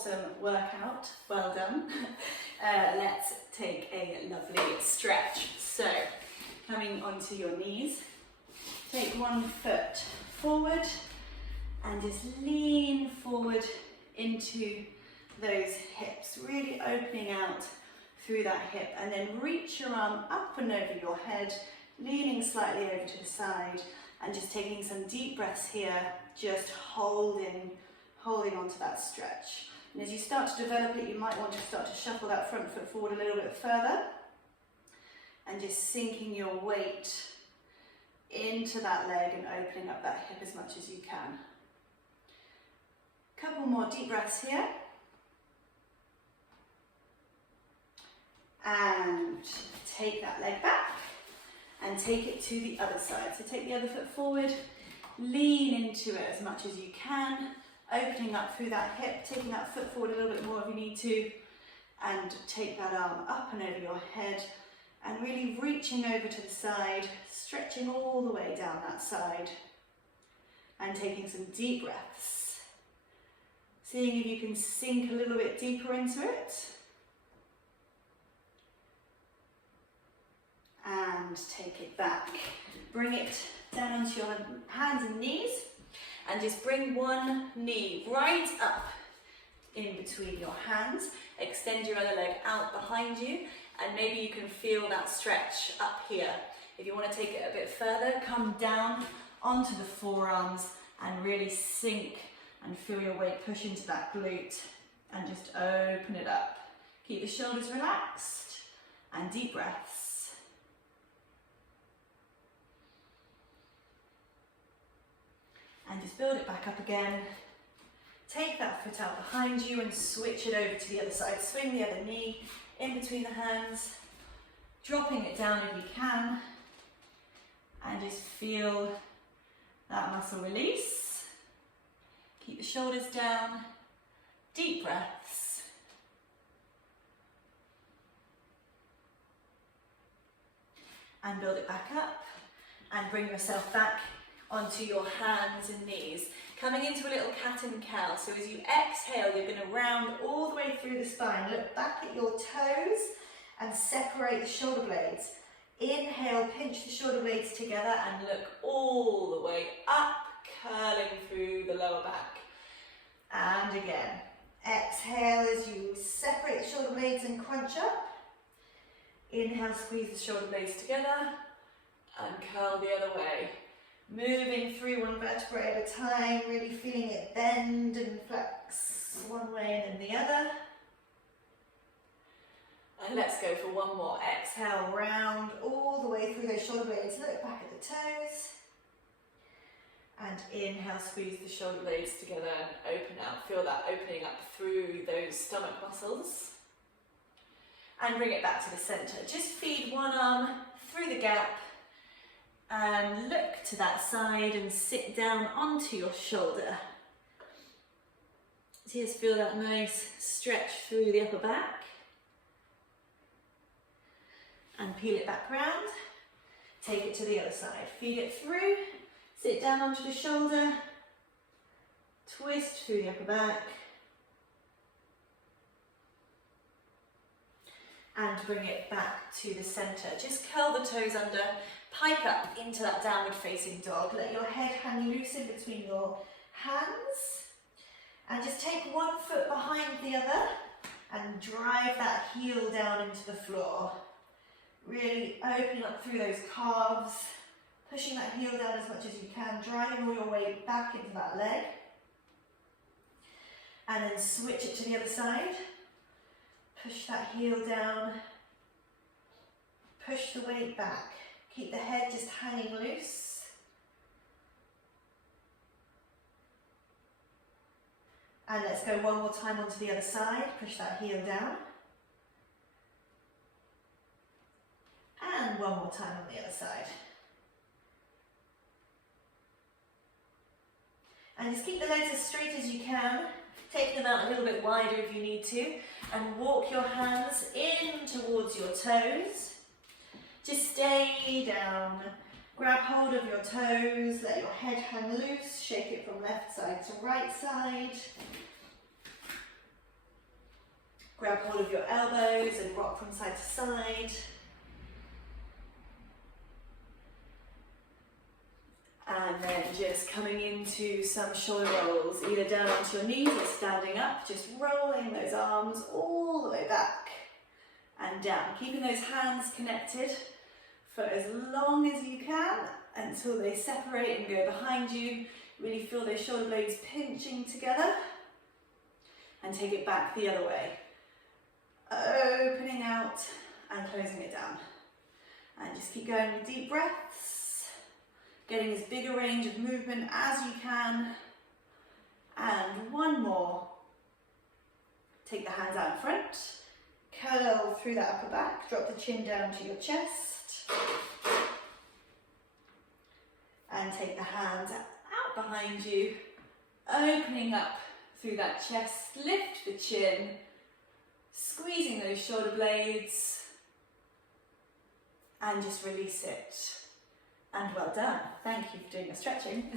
awesome workout. Well done. Let's take a lovely stretch. So, coming onto your knees, take one foot forward and just lean forward into those hips, really opening out through that hip, and then reach your arm up and over your head, leaning slightly over to the side, and just taking some deep breaths here, just holding onto that stretch. And as you start to develop it, you might want to start to shuffle that front foot forward a little bit further, and just sinking your weight into that leg and opening up that hip as much as you can. Couple more deep breaths here. And take that leg back and take it to the other side. So take the other foot forward, lean into it as much as you can, opening up through that hip, taking that foot forward a little bit more if you need to, and take that arm up and over your head, and really reaching over to the side, stretching all the way down that side, and taking some deep breaths. Seeing if you can sink a little bit deeper into it. And take it back. Bring it down onto your hands and knees, and just bring one knee right up in between your hands. Extend your other leg out behind you, and maybe you can feel that stretch up here. If you want to take it a bit further, come down onto the forearms and really sink and feel your weight push into that glute, and just open it up. Keep the shoulders relaxed, and deep breaths. And just build it back up again. Take that foot out behind you and switch it over to the other side. Swing the other knee in between the hands, dropping it down if you can, and just feel that muscle release. Keep the shoulders down, deep breaths. And build it back up, and bring yourself back onto your hands and knees. Coming into a little cat and cow. So as you exhale, you're going to round all the way through the spine. Look back at your toes and separate the shoulder blades. Inhale, pinch the shoulder blades together and look all the way up, curling through the lower back. And again, exhale as you separate the shoulder blades and crunch up. Inhale, squeeze the shoulder blades together and curl the other way. Moving through one vertebrae at a time, really feeling it bend and flex one way and then the other. And let's go for one more. Exhale, round all the way through those shoulder blades. Look back at the toes. And inhale, squeeze the shoulder blades together and open out. Feel that opening up through those stomach muscles. And bring it back to the center. Just feed one arm through the gap. And look to that side and sit down onto your shoulder. Just feel that nice stretch through the upper back. And peel it back round. Take it to the other side. Feed it through. Sit down onto the shoulder. Twist through the upper back. And bring it back to the center. Just curl the toes under. Pike up into that downward facing dog. Let your head hang loose in between your hands. And just take one foot behind the other and drive that heel down into the floor. Really opening up through those calves, pushing that heel down as much as you can, driving all your weight back into that leg. And then switch it to the other side. Push that heel down. Push the weight back. Keep the head just hanging loose. And let's go one more time onto the other side. Push that heel down. And one more time on the other side. And just keep the legs as straight as you can. Take them out a little bit wider if you need to. And walk your hands in towards your toes. Just stay down. Grab hold of your toes. Let your head hang loose. Shake it from left side to right side. Grab hold of your elbows and rock from side to side. And then just coming into some shoulder rolls, either down onto your knees or standing up, just rolling those arms all the way back and down. Keeping those hands connected for as long as you can until they separate and go behind you. Really feel those shoulder blades pinching together. And take it back the other way. Opening out and closing it down. And just keep going with deep breaths. Getting as big a range of movement as you can. And one more. Take the hands out in front. Curl through that upper back. Drop the chin down to your chest. And take the hands out behind you. Opening up through that chest. Lift the chin. Squeezing those shoulder blades. And just release it. And well done. Thank you for doing your stretching.